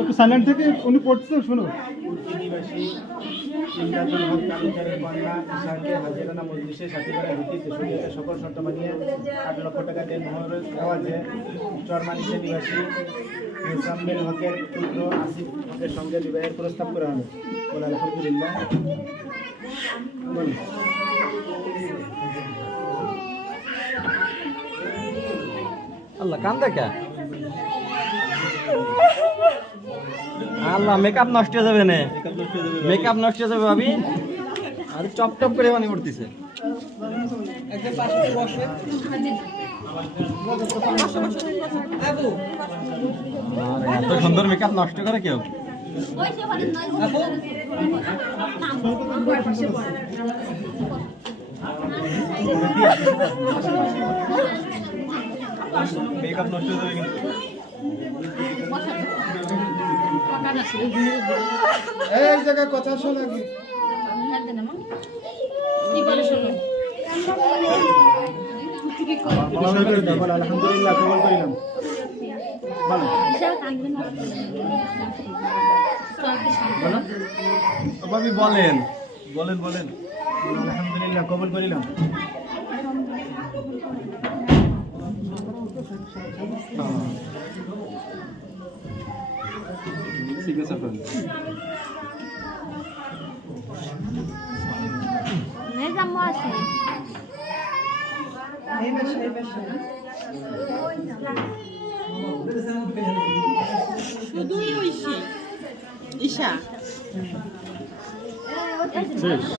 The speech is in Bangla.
একটু সাইলেন্ট থেকে উনি পড়ছে শোনো। নিবাসী ইমদাদুল হক তালুকদারের কন্যা ঈশাকে হাজিরানা মজলিসে সাথীবারের ভিত্তিতে শরীয়তে সকল শর্ত মানিয়ে 8 লক্ষ টাকা দিয়ে মোহরের আওয়াজে চরমানিসে নিবাসী মোসাম্মেল হকের পুত্র আসিফ হকের সঙ্গে বিবাহের প্রস্তাব করা হবে। বলে আলহামদুলিল্লাহ। বলুন। আল্লাহ কান দেখা আল্লাহ মেকআপ নষ্ট হয়ে যাবে না, মেকআপ নষ্ট হয়ে যাবে ভাবি। আর চপ টপ করে পানি পড়তেছে। এত সুন্দর মেকআপ নষ্ট করে কেউ? মেকআপ নষ্ট হয়ে যাবে কিন্তু। এই জায়গায় কথা শোনা কি? আলহামদুলিল্লাহ কবুল করিলাম। ভাবি বলেন বলেন বলেন। আলহামদুলিল্লাহ কবুল করিলাম। সিগনেচার করেন। শুধুই হইছে ঈশা।